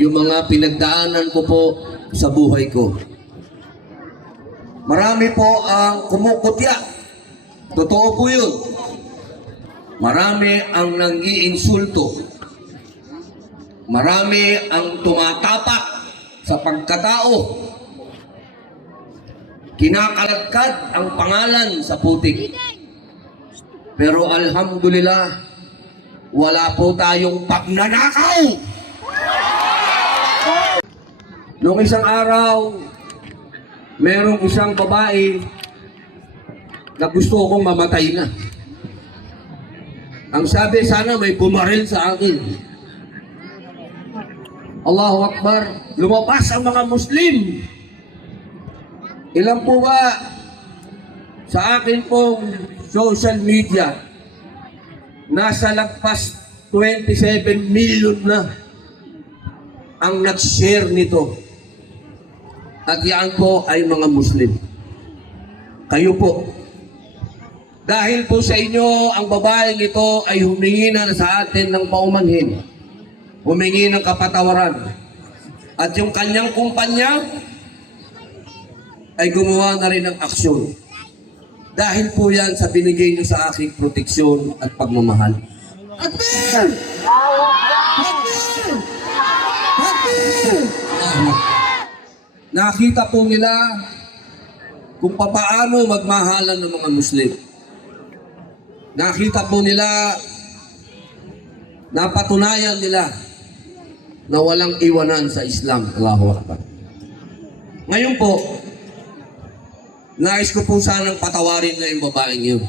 Yung mga pinagdaanan ko po sa buhay ko. Marami po ang kumukutya. Totoo po yun. Marami ang nang-iinsulto. Marami ang tumatapak sa pagkatao. Kinakaladkad ang pangalan sa putik. Pero alhamdulillah, wala po tayong pagnanakaw. Noong isang araw, merong isang babae na gusto kong mamatay na. Ang sabi, sana may bumaril sa akin. Allahu Akbar. Lumabas ang mga Muslim. Ilan po ba sa akin pong social media, nasa lagpas 27 million na ang nag-share nito. At yan po ay mga Muslim. Kayo po. Dahil po sa inyo, ang babaeng ito ay humingi na sa atin ng paumanhin. Humingi ng kapatawaran. At yung kanyang kumpanya ay gumawa na rin ng aksyon. Dahil po yan sa binigay niyo sa aking proteksyon at pagmamahal. Akbar! Akbar! Akbar! Nakita po nila kung paano magmahalan ng mga Muslim. Nakita po nila, napatunayan nila na walang iwanan sa Islam. Allahu Akbar. Ngayon po, nais ko po sanang patawarin na yung babaeng yun.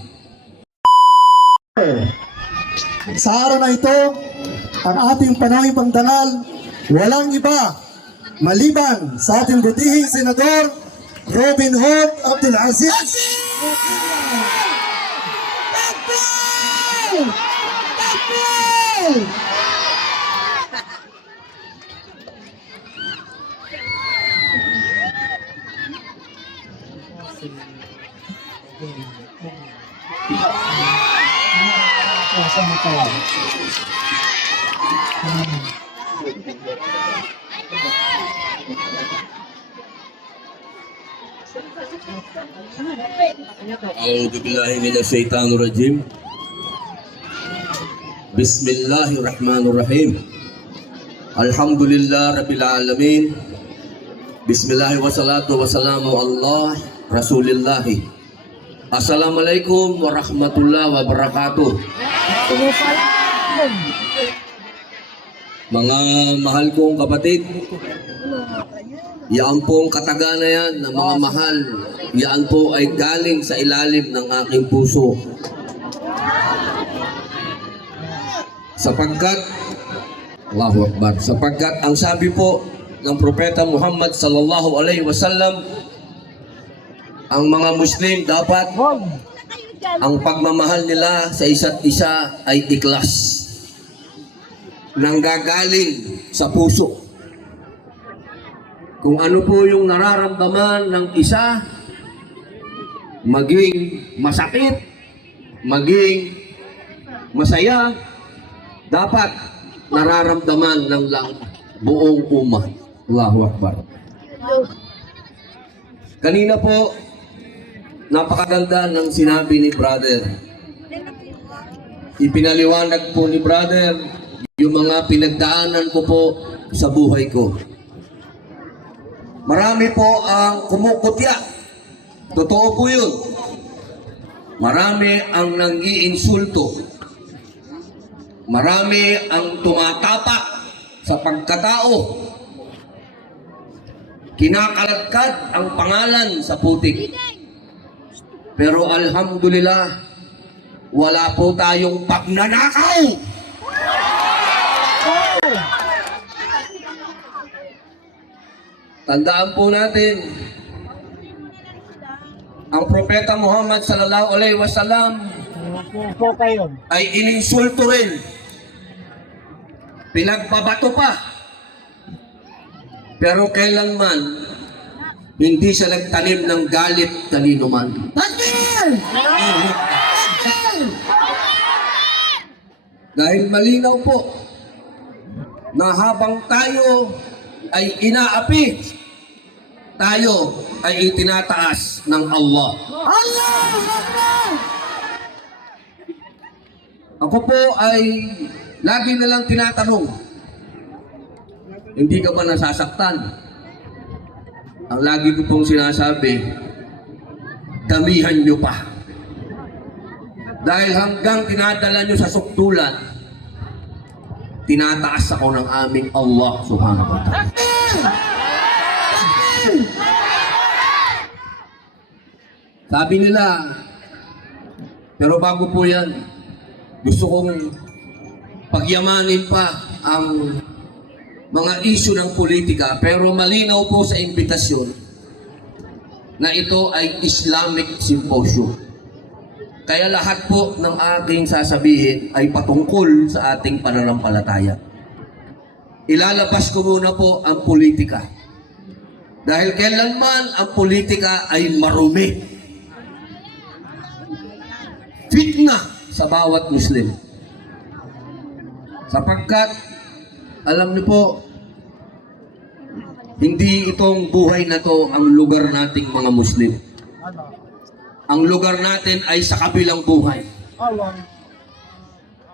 Sa araw na ito, ang ating panahing pangdangal, walang iba maliban sa ating butihing Senador Robin Hood Abdulaziz. A'udzu billahi minasyaitonir rajim. Bismillahirrahmanirrahim. Alhamdulillah rabbil alamin. Bismillah wassalatu wassalamu Allah Rasulillah. Assalamualaikum warahmatullahi wabarakatuh. Mga mahal kong kapatid, yan pong kataga na yan na mga mahal, yan po ay galing sa ilalim ng aking puso. Sapagkat, Allahu Akbar, sapagkat ang sabi po ng Propeta Muhammad sallallahu alaihi wasallam, ang mga Muslim dapat ang pagmamahal nila sa isa't isa ay ikhlas, nanggagaling sa puso. Kung ano po yung nararamdaman ng isa, maging masakit, maging masaya, dapat nararamdaman ng buong umat. Allahu Akbar. Kanina po, napakaganda ng sinabi ni brother. Ipinaliwanag po ni brother yung mga pinagdaanan ko po sa buhay ko. Marami po ang kumukutya. Totoo po yun. Marami ang nang-iinsulto. Marami ang tumatapak sa pagkatao. Kinakaladkad ang pangalan sa putik. Pero alhamdulillah, wala po tayong pagnanakaw. Tandaan po natin, ang Propeta Muhammad sallallahu alaihi wasallam ay ininsulto rin, pinagbabato pa, pero kailanman hindi siya nagtanim ng galit kanino man. Dahil malinaw po na habang tayo ay inaapi, tayo ay itinataas ng Allah. Ako po ay lagi na lang tinatanong, hindi ka ba nasasaktan? Ang lagi ko pong sinasabi, damihan nyo pa. Dahil hanggang tinadala nyo sa sukdulan, tinataas ako ng aming Allah subhanahu wa ta'ala. Sabi nila, pero bago po yan, gusto kong pagyamanin pa ang mga issue ng politika, pero malinaw po sa imbitasyon na ito ay Islamic Symposium. Kaya lahat po ng aking sasabihin ay patungkol sa ating pananampalataya. Ilalabas ko muna po ang politika. Dahil kailanman ang politika ay marumi. Fitna sa bawat Muslim. Sapagkat, alam niyo po, hindi itong buhay na to ang lugar nating mga Muslim. Ang lugar natin ay sa kabilang buhay.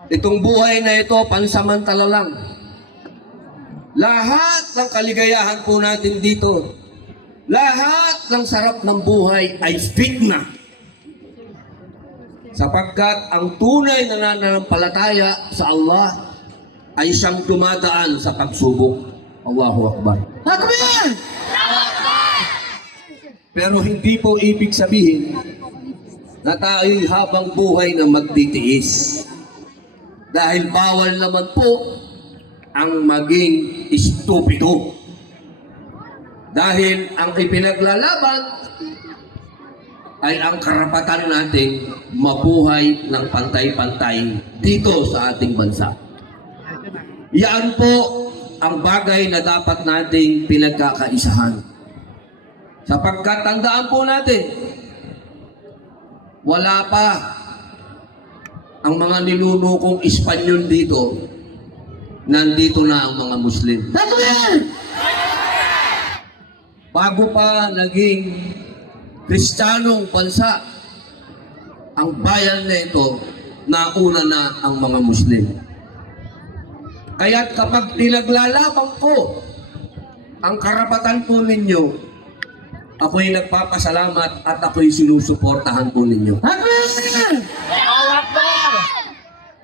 Itong buhay na ito, pansamantala lang. Lahat ng kaligayahan po natin dito, lahat ng sarap ng buhay ay fitna. Sapagkat ang tunay na nananampalataya sa Allah ay siyang dumadaan sa pagsubok. Allahu Akbar. Akbar! Pero hindi po ibig sabihin na tayo'y habang buhay na magtitiis. Dahil bawal naman po ang maging estupido. Dahil ang ipinaglalaban ay ang karapatan nating mabuhay ng pantay-pantay dito sa ating bansa. Yan po ang bagay na dapat nating pinagkakaisahan. Sapagkat tandaan po natin, wala pa ang mga nilunukong Espanyol dito, nandito na ang mga Muslim. Bago pa naging Kristiyanong bansa, ang bayan na ito, nauna na ang mga Muslim. Kaya't kapag pinaglalaban ko ang karapatan po ninyo, ako'y nagpapasalamat at ako'y sinusuportahan po ninyo.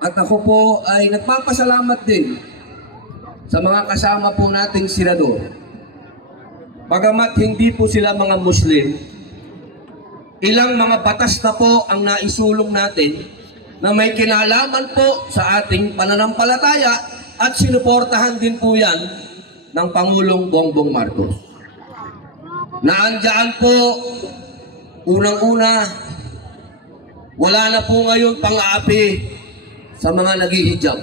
At ako po ay nagpapasalamat din sa mga kasama po nating senador. Bagamat hindi po sila mga Muslim, ilang mga batas na po ang naisulong natin na may kinalaman po sa ating pananampalataya at sinuportahan din po yan ng Pangulong Bongbong Marcos. Naandyan po, unang-una, wala na po ngayon pang-aapi sa mga naghihijab.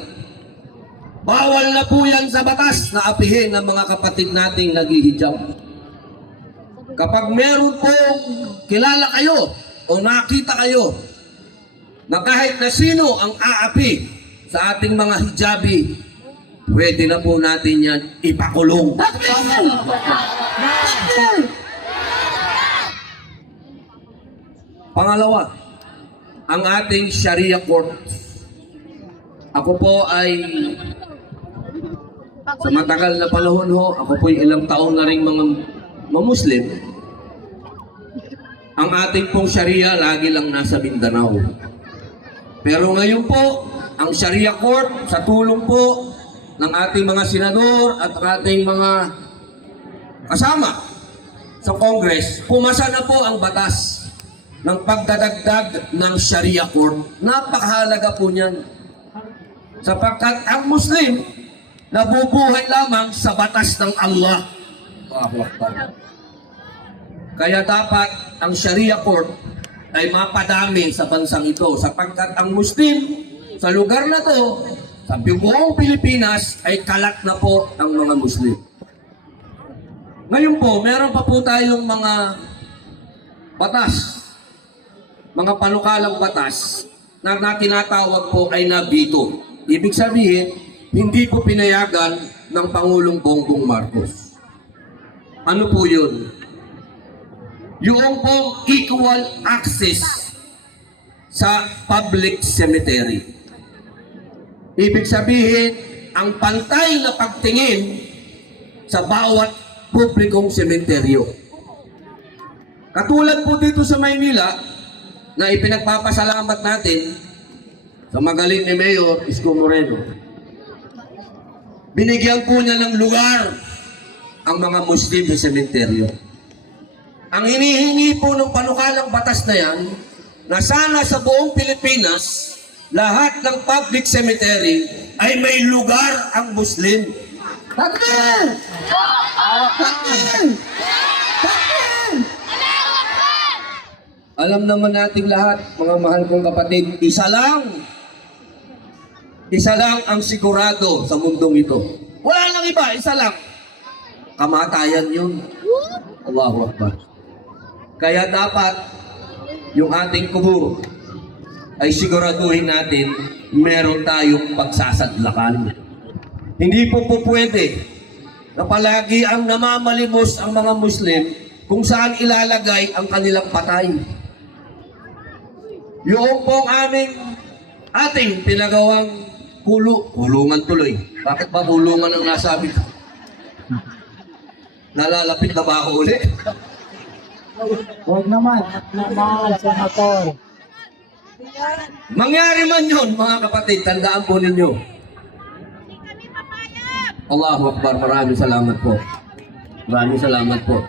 Bawal na po yan sa batas na apihin ng mga kapatid nating naghihijab. Kapag meron po kilala kayo o nakita kayo na kahit na sino ang aapi sa ating mga hijabi, pwede na po natin yan ipakulong. Pangalawa, ang ating Sharia Court. Ako po ay sa matagal na panahon ho, ako po ilang taon na rin mga Muslim. Ang ating pong Sharia lagi lang nasa Mindanao. Pero ngayon po, ang Sharia Court sa tulong po ng ating mga senador at ating mga kasama sa Congress, pumasa na po ang batas ng pagdadagdag ng Sharia Court. Napakahalaga po niyan. Sapagkat ang Muslim nabubuhay lamang sa batas ng Allah. Kaya dapat ang Sharia Court ay mapadami sa bansang ito. Sapagkat ang Muslim sa lugar na to, sa buong Pilipinas, ay kalat na po ang mga Muslim. Ngayon po, meron pa po tayong mga batas, mga panukalang batas na tinatawag po ay nabito. Ibig sabihin, hindi po pinayagan ng Pangulong Bongbong Marcos. Ano po yun? Yung pong equal access sa public cemetery. Ibig sabihin, ang pantay na pagtingin sa bawat publikong sementeryo. Katulad po dito sa Maynila, na ipinagpapasalamat natin sa magaling ni Mayor Isko Moreno. Binigyan po niya ng lugar ang mga Muslim sa sementeryo. Ang hinihingi po ng panukalang batas na yan, na sana sa buong Pilipinas, lahat ng public cemetery ay may lugar ang Muslim. Takbir! Takbir! Takbir! Alam naman nating lahat, mga mahal kong kapatid, isa lang ang sigurado sa mundong ito. Wala nang iba, isa lang. Kamatayan yun. Allahu Akbar. Kaya dapat yung ating kubur ay siguraduhin natin meron tayong pagsasadlakan. Hindi po pwede na palagi ang namamalimos ang mga Muslim kung saan ilalagay ang kanilang patay. Yung pong ating pinagawang kulungan tuloy. Bakit ba kulungan ang nasabi ko? Nalalapit na ba ako ulit? Huwag naman, senator. Mangyari man yun, mga kapatid, tandaan po ninyo. Allahu Akbar, maraming salamat po. Maraming salamat po.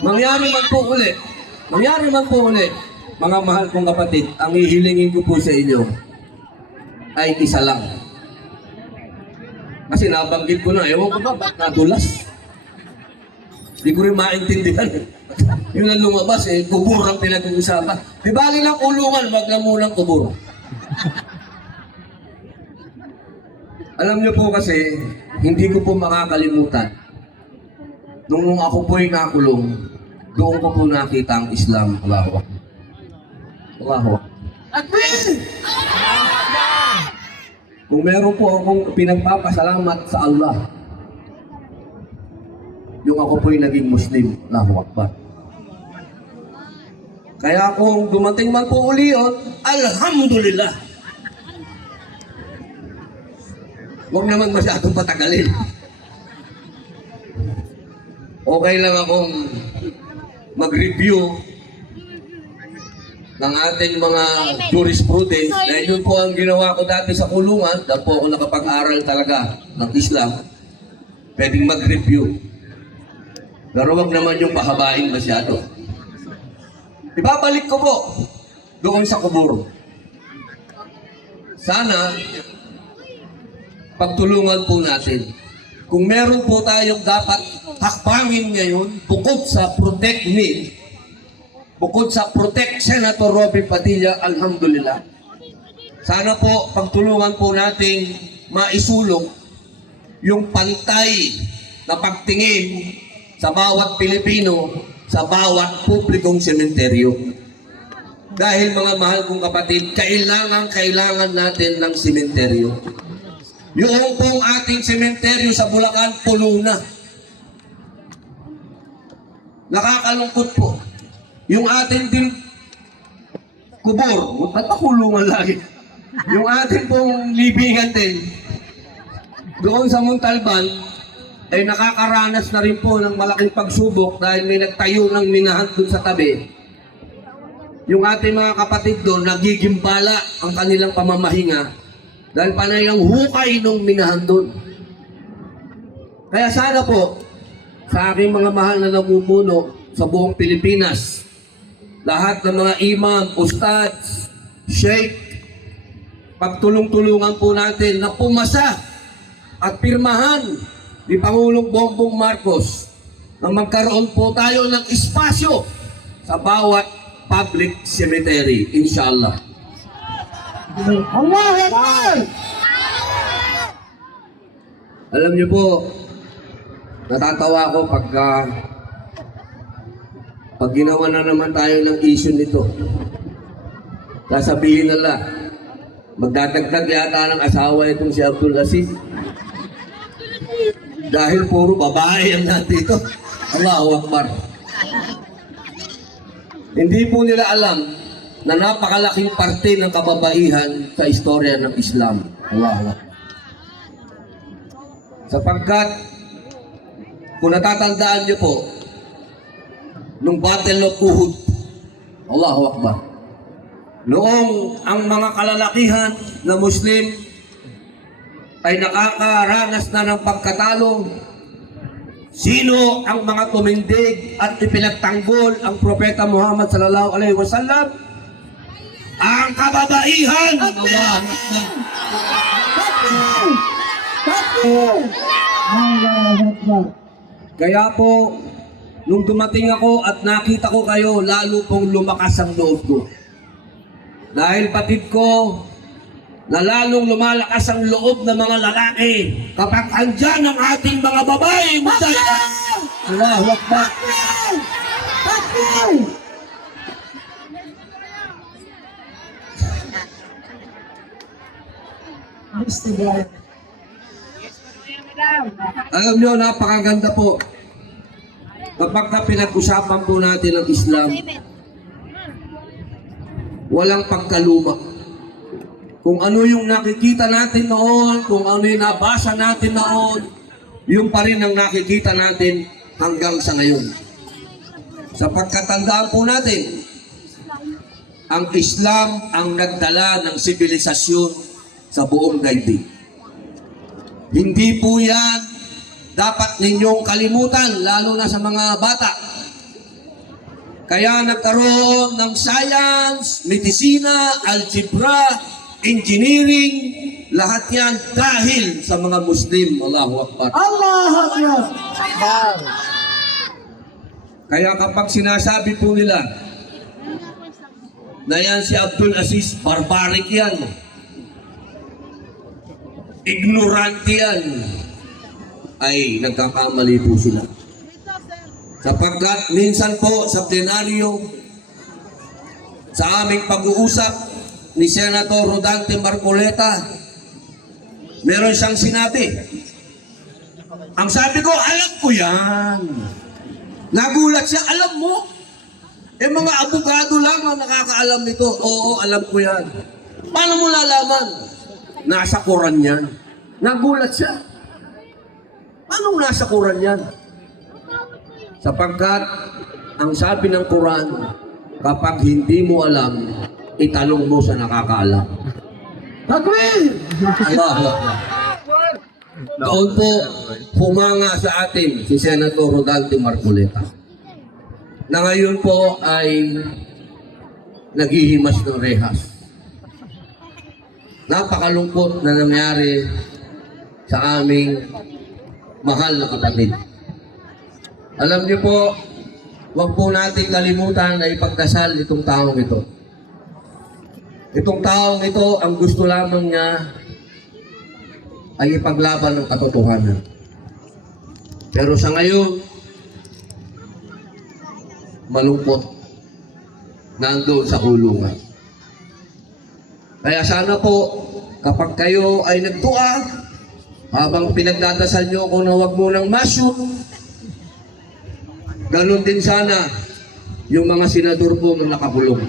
Mangyari man po ulit, mga mahal kong kapatid, ang hihilingin ko po sa inyo ay isa lang. Kasi nabanggit ko na, ewan ko ba, ba't nadulas? Hindi ko rin maintindihan. Yun ang lumabas kubur ang pinag-uusapan. Di bali lang kulungan, wag lang munang kubur. Alam niyo po kasi, hindi ko po makakalimutan. Nung ako po'y nakulong, doon ko po nakita ang Islam. Allahu Akbar. Allahu Akbar. Kung meron po akong pinagpapasalamat sa Allah, yung ako po'y naging Muslim. Allahu Akbar. Kaya kung dumating man po uli yun, alhamdulillah. Huwag naman masyadong patagalin. Okay lang akong mag-review ng ating mga jurisprudence. Dahil yun po ang ginawa ko dati sa kulungan, dahil po ako nakapag-aral talaga ng Islam, pwedeng mag-review. Pero wag naman yung pahabain masyado. Ibabalik ko po doon sa kubur. Sana pagtulungan po natin. Kung meron po tayong dapat hakbangin ngayon, bukod sa Protect Me, bukod sa Protect Senator Robin Padilla, alhamdulillah. Sana po pagtulungan po nating maisulong yung pantay na pagtingin sa bawat Pilipino, sa bawat publikong sementeryo. Dahil mga mahal kong kapatid, kailangan natin ng sementeryo. Yung pong ating sementeryo sa Bulacan, puno na. Nakakalungkot po. Yung ating din kubur, ba't kulungan lagi? Yung ating pong libingan din, doon sa Montalban, ay nakakaranas na rin po ng malaking pagsubok dahil may nagtayo ng minahan doon sa tabi. Yung ating mga kapatid doon, nagigimbala ang kanilang pamamahinga dahil panay ang hukay ng minahan doon. Kaya sana po, sa aking mga mahal na namumuno sa buong Pilipinas, lahat ng mga imam, ustads, sheikh, pagtulong-tulungan po natin na pumasa at pirmahan ni Pangulong Bongbong Marcos na magkaroon po tayo ng espasyo sa bawat public cemetery, inshallah. Allahu Akbar! Alam niyo po, natatawa ako pag ginawa na naman tayo ng issue nito. Sasabihin nila, Magdadagdag yata ng asawa itong si Abdul Aziz. Dahil puro babae ang nandito. Allahu Akbar. Hindi po nila alam na napakalaking parte ng kababaihan sa istorya ng Islam. Allahu Akbar. Sapagkat, kung natatandaan niyo po, nung Battle of Uhud, Allahu Akbar, noong ang mga kalalakihan na Muslim ay nakakaranas na ng pagkatalo, sino ang mga tumindig at ipinagtanggol ang Propeta Muhammad sallallahu alaihi wasallam? Ang kababaihan! Allahu Akbar. Kaya po, nung dumating ako at nakita ko kayo, lalo pong lumakas ang loob ko. Dahil patid ko na lalong lumalakas ang loob ng mga lalaki kapag andyan ang ating mga babae. Allahu Akbar. Alam nyo, napakaganda po. Kapag ka pinag-usapan po natin ang Islam, walang pagkaluma. Kung ano yung nakikita natin noon, kung ano yung nabasa natin noon, yung pa rin ang nakikita natin hanggang sa ngayon. Sa pagkatandaan po natin, ang Islam ang nagdala ng sibilisasyon sa buong daigdig. Hindi po yan dapat ninyong kalimutan, lalo na sa mga bata. Kaya nagkaroon ng science, medisina, algebra, engineering, lahat yan dahil sa mga Muslim. Allahu Akbar. Allahu Akbar. Kaya kapag sinasabi po nila na yan si Abdul Aziz, barbaric yan, ignorante yan, ay nagkakamali po sila. Sapagkat minsan po sa plenaryo, sa aming pag-uusap ni Senator Rodante Marcoleta, meron siyang sinabi. Ang sabi ko, alam ko yan. Nagulat siya, alam mo? Eh mga abogado lang ang nakakaalam nito. Oo, alam ko yan. Paano mo lalaman? Nasa Quran yan. Nagulat siya. Anong nasa Quran yan? Sapagkat ang sabi ng Quran, kapag hindi mo alam, itanong mo sa nakakaalam. Takbir! Allah. Doon po, humanga sa atin si Senator Rodante Marcoleta, na ngayon po ay naghihimas ng rehas. Napakalungkot na nangyari sa aming mahal na kapatid. Alam niyo po, huwag po natin kalimutan na ipagdasal itong taong ito. Itong taong ito, ang gusto lamang niya ay ipaglaban ng katotohanan. Pero sa ngayon, malungkot, nandoon sa kulungan. Kaya sana po, kapag kayo ay nagdua, habang pinagdadasal nyo ako na huwag mo nang ma-shoot, ganun din sana yung mga senador po na nakakulong.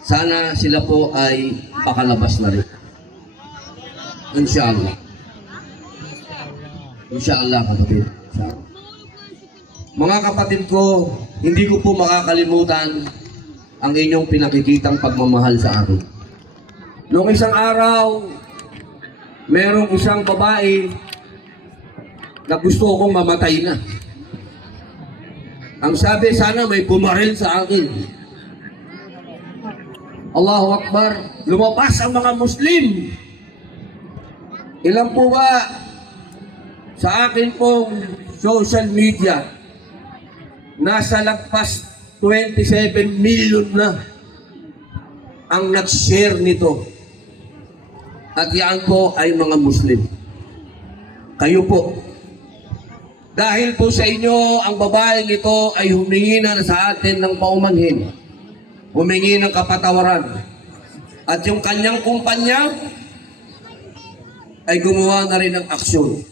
Sana sila po ay pakalabas na rin. Inshallah. Inshallah, kapatid. Inshallah. Mga kapatid ko, hindi ko po makakalimutan ang inyong pinakikitang pagmamahal sa akin. Noong isang araw, merong isang babae na gusto kong mamatay na. Ang sabi, sana may bumaril sa akin. Allahu Akbar. Lumabas ang mga Muslim. Ilan po ba sa akin pong social media, nasa lagpas 27 million na ang nag-share nito. At yan po ay mga Muslim. Kayo po. Dahil po sa inyo, ang babaeng ito ay humingi na sa atin ng paumanhin. Humingi ng kapatawaran. At yung kanyang kumpanya ay gumawa na rin ng aksyon.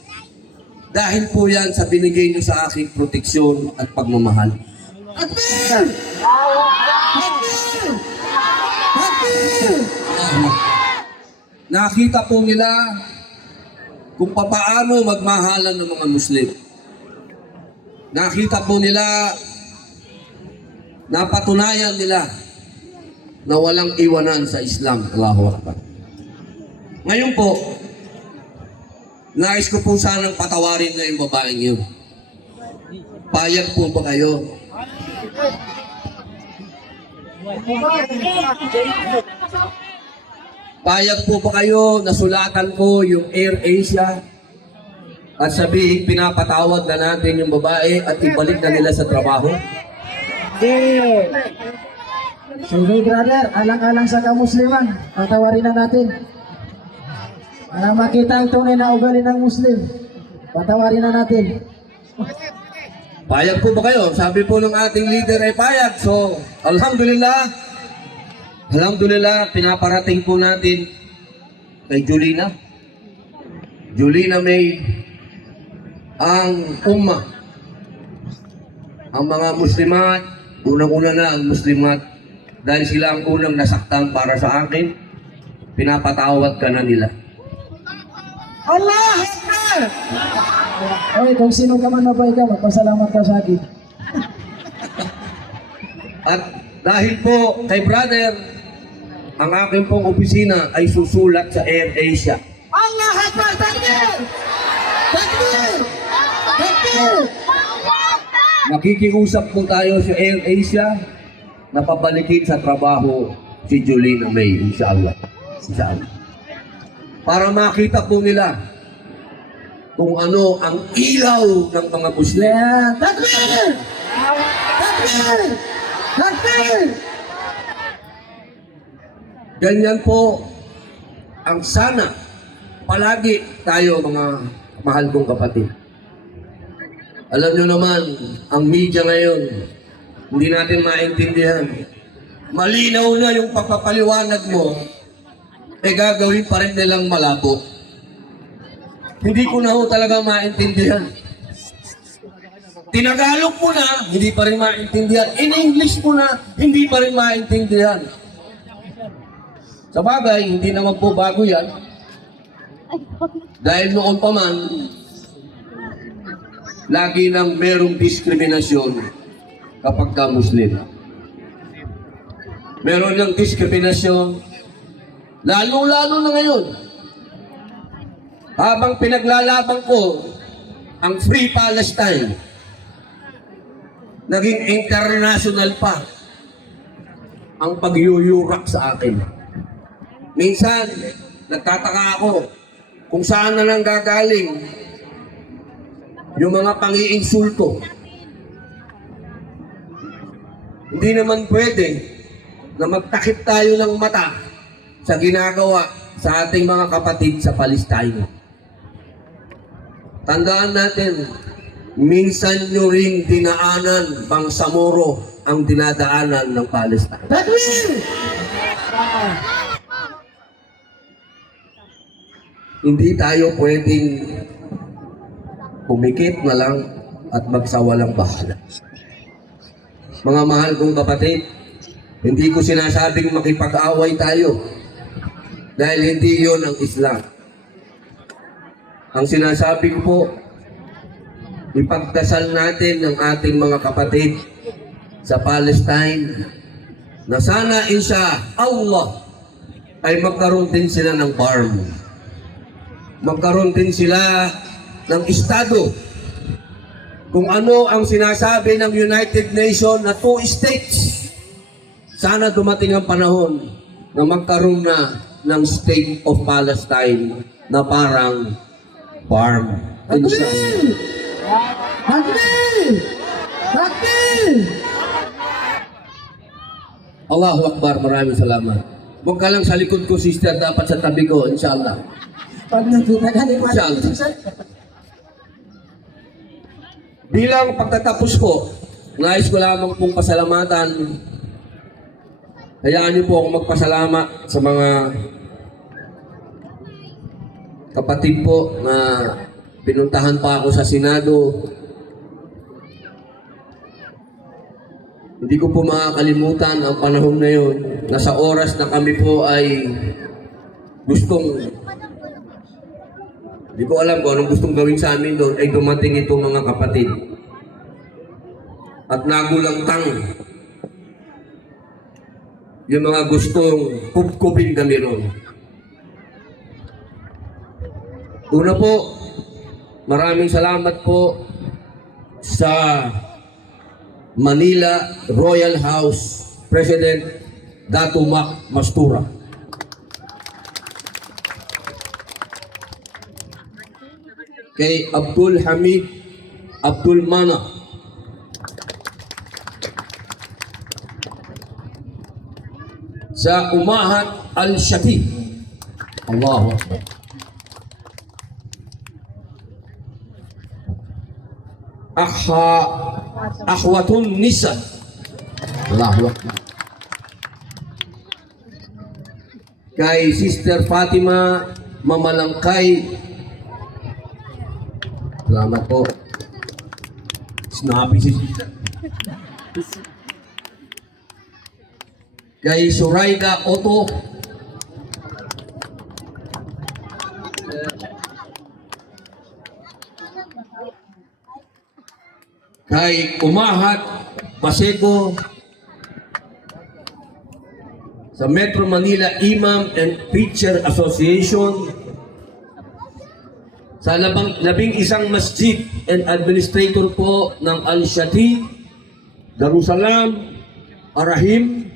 Dahil po yan sa binigay niyo sa aking proteksyon at pagmamahal. Takbir! Takbir! Takbir! Nakita po nila kung papaano magmahalan ng mga Muslim. Nakita po nila, napatunayan nila na walang iwanan sa Islam. Allahu Akbar. Ngayon po, nais ko po sanang patawarin na yung babaeng yun. Payag po ba kayo? Payag po ba kayo na sulatan ko yung Air Asia at sabihin pinapatawad na natin yung babae at ibalik na nila sa trabaho? Sige brother, alang-alang sa kamusliman, patawarin na natin. Para makita ang tunay na ugali ng Muslim, patawarin na natin. Payag po ba kayo? Sabi po ng ating leader ay payag. So, alhamdulillah, pinaparating po natin kay Julina. Julina May, ang ummah, ang mga Muslimat, unang-una na ang Muslimat, dahil sila ang unang nasaktan para sa akin, pinapatawad ka na nila. Allah Akbar! Oy, kung sino ka man mabay ka, magpasalamat ka sa akin. At dahil po kay brother, ang aking pong opisina ay susulat sa Air Asia. Allah Akbar! Takbir! Takbir! Takbir! Makikiusap po tayo sa Air Asia na pabalikin sa trabaho si Julina May, inshallah. Inshallah. Para makita po nila kung ano ang ilaw ng mga Muslim. Yan! Takbir! Takbir! Takbir! Ganyan po ang sana palagi tayo mga mahal kong kapatid. Alam nyo naman, ang media ngayon, hindi natin maintindihan. Malinaw na yung pagpapaliwanag mo, gagawin pa rin nilang malabo. Hindi ko na ho talaga maintindihan. Tinagalog mo na, hindi pa rin maintindihan. In English mo na, hindi pa rin maintindihan. Sa bagay, hindi naman po bago yan. Dahil noon pa man, lagi nang merong diskriminasyon kapag ka Muslim. Meron ng diskriminasyon, lalo-lalo na ngayon. Habang pinaglalaban ko ang Free Palestine, naging international pa ang pagyuyurak sa akin. Minsan, nagtataka ako kung saan na nang gagaling yung mga pang-iinsulto. Hindi naman pwede na magtakip tayo ng mata sa ginagawa sa ating mga kapatid sa Palestine. Tandaan natin, minsan nyo ring dinaanan, Bangsamoro, ang dinadaanan ng Palestine. Takbir! Hindi tayo pwedeng pumikit na lang at magsawalang bahala. Mga mahal kong kapatid, hindi ko sinasabing makipag-away tayo dahil hindi yon ang Islam. Ang sinasabi ko po, ipagdasal natin ng ating mga kapatid sa Palestine na sana insya Allah ay magkaroon din sila ng farm. Magkaroon din sila ng estado. Kung ano ang sinasabi ng United Nations na 2 states, sana dumating ang panahon na magkaroon na ng State of Palestine na parang farm. Takbir! Takbir! Takbir! Allahu Akbar, maraming salamat. Huwag ka lang sa likod ko, sister, dapat sa tabi ko, inshallah. Pag nakita ka ni Inshallah. Bilang pagtatapos ko, nais ko lamang pong pasalamatan Hayaan niyo po akong magpasalamat sa mga kapatid po na pinuntahan pa ako sa Senado. Hindi ko po makakalimutan ang panahon na yun na sa oras na kami po ay hindi ko alam kung anong gustong gawin sa amin doon, ay dumating itong mga kapatid. At nagulantang yung mga gustong kupkupin kami roon. Una po, maraming salamat po sa Manila Royal House President Dato Mac Mastura. Kay Abdul Hamid Abdul Mana, sa Umahat Al-Shati. Allahu Akbar. Akhwatun Nisa. Allahu Akbar. Kay Sister Fatima Mamalangkay. Salamat po. Snappy si Sister. Kay Suraida Otto. Kay Umahat Paseco. Sa Metro Manila Imam and Preacher Association. Sa labing isang masjid and administrator po ng Al-Shati, Darussalam, Ar-Rahim,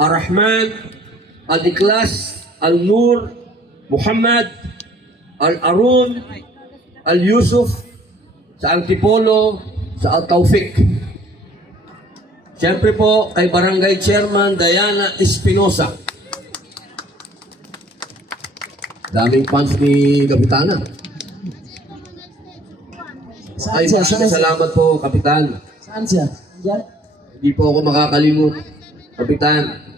Ar-Rahman, Al-Ikhlas, Al-Nur, Muhammad, Al-Arun, Al-Yusuf, sa Antipolo, sa Al-Tawfiq. Siyempre po kay Barangay Chairman Diana Espinosa. Daming fans ni Kapitana. Ay, maraming salamat po, Kapitan. Saan siya? Diyan? Hindi po ako makakalimut, Kapitan.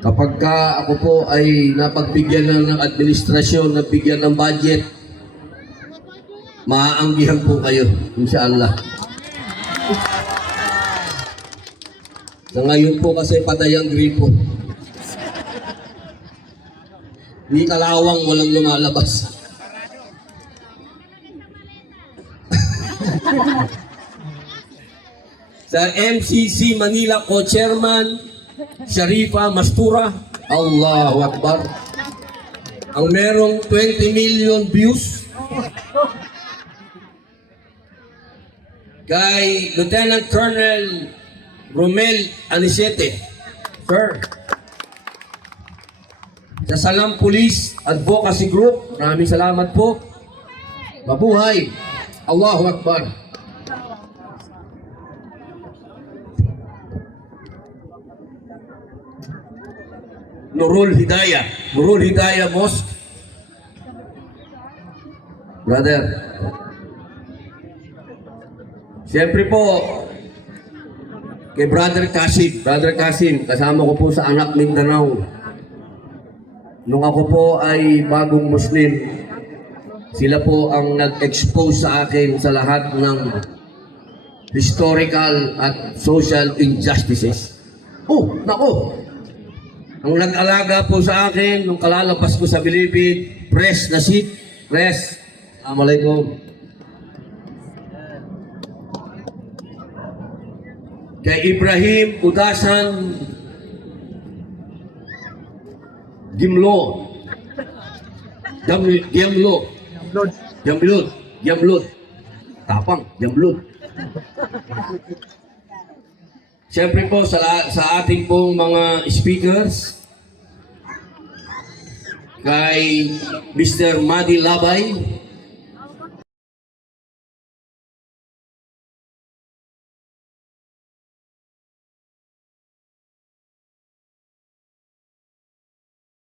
Kapag ka ako po ay napagbigyan ng administrasyon, nabigyan ng budget, maaanggihan po kayo, inshallah. Sa ngayon po kasi patay ang gripo. Hindi kalawang, walang lumalabas. Sa MCC Manila Co-Chairman Sharifa Mastura, Allahu Akbar, ang merong 20 million views. Kay Lieutenant Colonel Romel Anisete, Sir. Sa Salam Police Advocacy Group, maraming salamat po. Mabuhay! Allahu Akbar! Nurul Hidayah Mosque. Brother, siyempre po, kay Brother Kasim, kasama ko po sa Anak Mindanao. Nung ako po ay bagong Muslim, sila po ang nag-expose sa akin sa lahat ng historical at social injustices. Oh, nako! Ang nag-alaga po sa akin, nung kalalabas ko sa Bilibid, Pres Nasib, Pres, Assalamualaikum. Kay Ibrahim Udasan Gimlo, Jamlud, Tapang, Jamlud. Siyempre po sa ating pong mga speakers, kay Mr. Madi Labay,